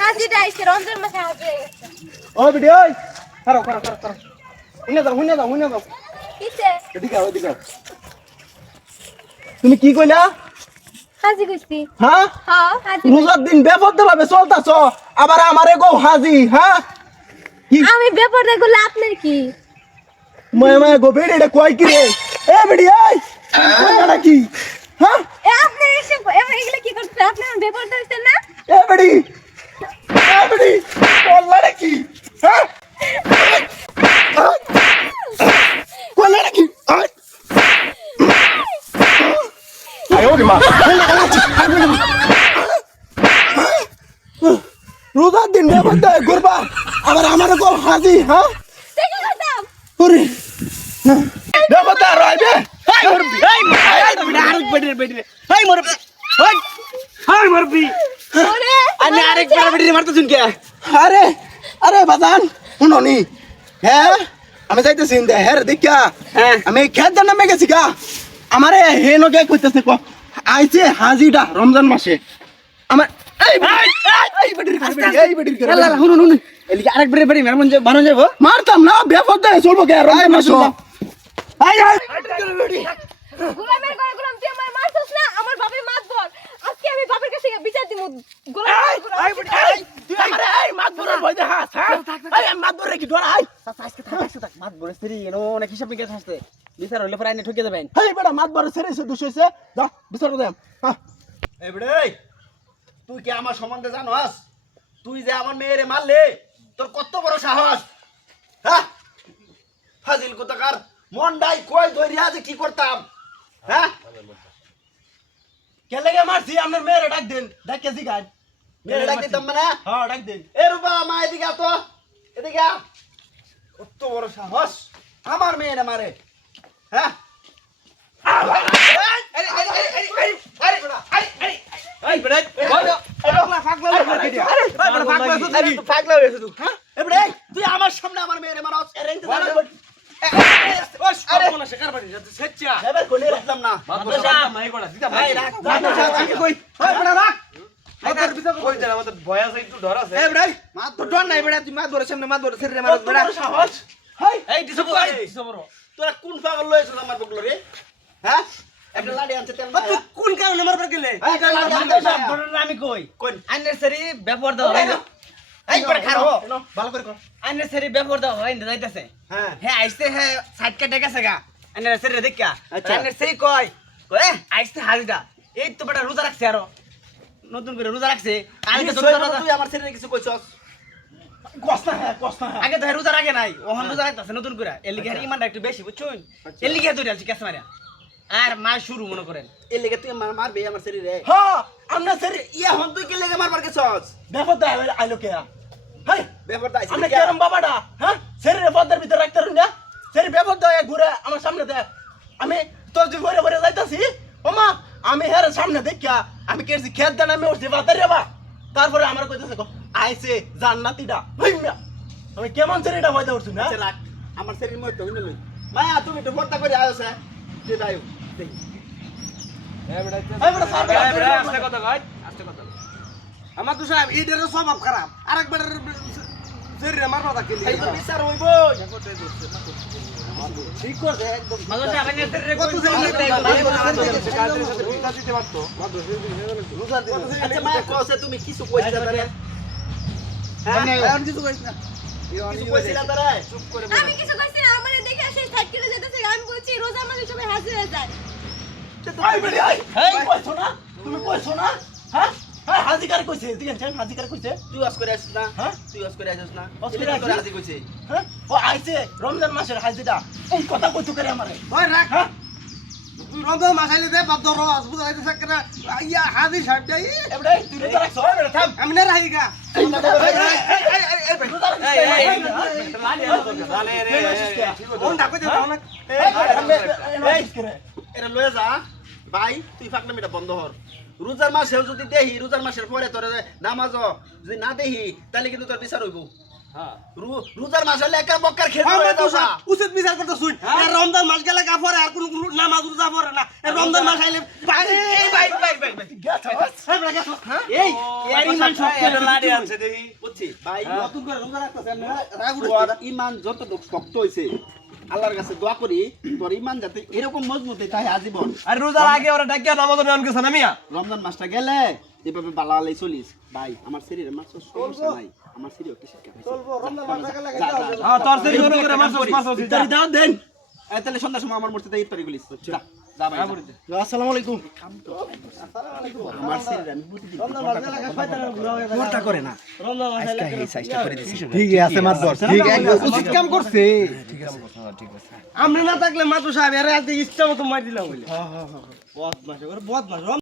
হাজিটা আইছে রমজান মাসে হাজি হয়ে গেছে। ও বিডি ওই খারাপ খারাপ খারাপ খারাপ হুনে যাও কিসে এদিকে আও এদিকে আও। তুমি কি কইলা? হাজি কইছি। হ্যাঁ হ্যাঁ হাজি রোজার দিন বেপরদে ভাবে চলতাছ আবার আমারে গো হাজি হ্যাঁ কি আমি ব্যাপারটা গুলো আপনার কি মায়া গো বেড়ে এটা কয় কি রে এ বিডি এই কইলা কি হ্যাঁ এ আপনি এসে এগুলো কি করছেন? আপনি আমার ব্যাপারটা হইছেন না? এ বিডি কইলা কি হ্যাঁ কইলা কি আয় ওরে মা রোজার দিন বেপরদে ঘুরবা আবার আমারে গো হাজি হ্যাঁ দেখে গেলাম। ওরে বেপরদে রাইবে হাই মরবি আরেক বেডে হাই মরবি হাই মরবি ওরে আরে আরেক বেডে মারতে শুন কে আরে আরে বাজান শুনুনি হ্যাঁ আমি যাইতেছি ইন্দে হ্যাঁ দেখা হ্যাঁ আমি খেত জানা মে গেছি গা আমারে হেনো গে কইতেছে কো আইছে হাজিটা রমজান মাসে আমার এই বেটির করে আল্লাহ হুন এলি আরেক বেডে মারন যাবো মারতাম না বেপদ দে চলবো কে রমজান মাস আই গোলামের ঘরে গোলাম তুই আমার মারছস না? আমার বাপের মাতবর। আজকে আমি বাপের কাছে বিচার দিমু। তুই আমারে এই মাতবরের ভয় দে হাস হ্যাঁ এই মাতবরে কি ধর আই আজকে থাক মাত বলে স্ত্রী এনো অনেক হিসাব নিকেশ আসছে বিচার হইলে পরে আইনে ঠকে দেবেন এই বেটা মাতবরে ছেড়েছে দুশইছে যা বিচার দে হ্যাঁ এই বেড়ে তুই কি আমার সম্বন্ধে জানোস? তুই যে আমার মেয়েরে মারলে তোর কত বড় সাহস হ্যাঁ ফাজিল কোথাকার মন্ডাই কই ধরিয়া যে কি করতাম হ্যাঁ কে লাগে মারছি আমার মেয়েরে ডাক দেন ডাকে জিগাই মেয়েরে ডাক দিতাম মানে হ্যাঁ ডাক দেন এ রূপা মা এদিকে আ তো এদিকে আ। কত বড় সাহস আমার মেয়েরে মারে হ্যাঁ এই বেডে পাগলা হয়েছে তুই হ্যাঁ এ বেড়ে তুই আমার সামনে আমার মেয়েরে মারস এরেন্ট জানা এবার কোনে রাখলাম না এই রাখ রাখ কই ওই বড় রাখ এ বেড়ে মাত তো ডর নাই বেড়ে তুই মাত ধরে সামনে মাত ধরে ছেড়ে মারস বেড়ে সাহস হাই এই তোরা কোন পাগল লয়েছ আমার বকলো রে হ্যাঁ একটা লাড়ি আনছে তেল তুই কোন কারণে মারবার গেলে একটা লাড়ি আনছে আমি কই কোন আইনের সারি ব্যাপার দাও এই বড় খারাপ ভালো করে কর আইনের সারি ব্যাপার দাও হয় না যাইতাছে হ্যাঁ হ্যাঁ আইছে হ্যাঁ সাইড কাটে গেছে গা আইনের সারি দেখা আচ্ছা। আইনের সারি কয় কয় আইছে হাজিটা এই তো বড় রোজা রাখছে আরো নতুন করে রোজা রাখছে আগে তো রোজা তুই আমার ছেলে কিছু কইছস কষ্ট হ্যাঁ আগে তো রোজা রাখে নাই ওহন রোজা রাখতেছে নতুন করে এর লিগে ইমানটা একটু বেশি বুঝছুন এর লিগে ধরে আলছি কেস মারিয়া আর মা শুরু মনে করেন এই লেগে তুই মারবি আমার ছেলে রে হ্যাঁ আমরা স্যার ইয়া হন তুই কে লেগে মারবার গেছস বেপদ দে আইলো কে হাই ব্যাপারটা আইছে আমরা কেরম বাবাটা হ্যাঁ শরীরে পদের ভিতরে রাখতে রুন না শরীর বেপদ দে ঘুরে আমার সামনে দে আমি তোর যে ঘুরে ঘুরে যাইতাছি ওমা আমি হের সামনে দেখা আমি কেছি খেত দেন আমি উঠছি বাতারে বা তারপরে আমার কইতেছে আইছে জান্নাতীটা হই মিয়া আমি কেমন শরীরটা হইতে উঠছি না রাখ আমার ছেলের মধ্যে তো হইলো মায়া তুমি একটু পর্দা করে আয়োছে তুই দাইও দেখি এই বড় সাহেব আমার তো সাহেব এইটারও স্বভাব খারাপ আরেকবার শরীরে মারবা থাকে এই তো বিচার হইব ঠিক করছে একদম মাঝে সাহেব এনে শরীরে কত আচ্ছা মায়া কইছে তুমি কিছু কইছিলা তারে হ্যাঁ আমি কিছু কইছ না কিছু কইছিলা তারে চুপ করে আমি কিছু কইছি না। আমারে দেখে আসে সাইড করে যেতেছে। আমি বলছি রোজা মাসে সবাই হাজির হয়ে যায়। আই বেড়ি আই তুমি কইছো না তুমি কইছো না হ্যাঁ হ্যাঁ হাজিকার কইছে দিগেন হাজিকার কইছে তুই ওয়াজ করে আসিস না হ্যাঁ? তুই ওয়াজ করে আসিস না ওয়াজ করে এলে তোর আসি? হাজি কইছে হ্যাঁ ও আইছে রমজান মাসের হাজিটা এই কথা কইতো করে আমারে ওই রাখ হ্যাঁ তুই রমজান মাসাইলে দে বাদ ধরো বুঝা যাইতে সাকরা ইয়া হাজি সাহেব যাই এবড়ে তুই রোজা রাখছ এবড়ে থাম আমি না রাহি গা কোন ডাকো দে দাও না এরা লয়ে যা ভাই তুই ফাকনামিটা বন্ধ হর রোজার মাসেও যদি দেহি রোজার মাসের পরে তোর নামাজ যদি না দেহি তাহলে কিন্তু তোর বিচার হইব রোজার মাস হলে একা বক্কার খেতে আমরা হয়ে তো যাবা। উচিত বিচার করতে শুন রমজান মাস গেলে কাপড় আর কোন নামাজ রোজা পড়ে না রমজান মাস আইলে এই ভাই এই এর ইমান শক্ত এটা লাড়ি আছে দেখি বুঝছি ভাই নতুন করে রোজা রাখতেছেন রাগ তোর ইমান যতটুকু শক্ত হয়েছে আল্লাহর কাছে দোয়া করি তোর ইমান যাতে এরকম মজবুত হয় তাই আজীবন। আর রোজার আগে ওরা ডাকিয়া নামাজ নেওয়ান গেছে না মিয়া রমজান মাসটা গেলে এভাবে বালালাই চলিস ভাই আমার শরীরে মাছ সমস্যা নাই আমার শরীরে কি শিক্ষা পাইছে তোর সেই করে মারছস ইফতারি দাও দেন তাহলে সন্ধ্যার সময় আমার মূর্তিতে ইফতারি গুলিস যা যা ভাই আসসালামু আলাইকুম আমার শরীরে আমি প্রতিদিন ঘরটা করে না রমজান মাস আইলে ঠিক আছে মাতবর ঠিক আছে উচিত কাম করছে আমরা না থাকলে মাত্র সাহেব এর ইচ্ছা মতো মার দিলাম বদমাশ বদমাশ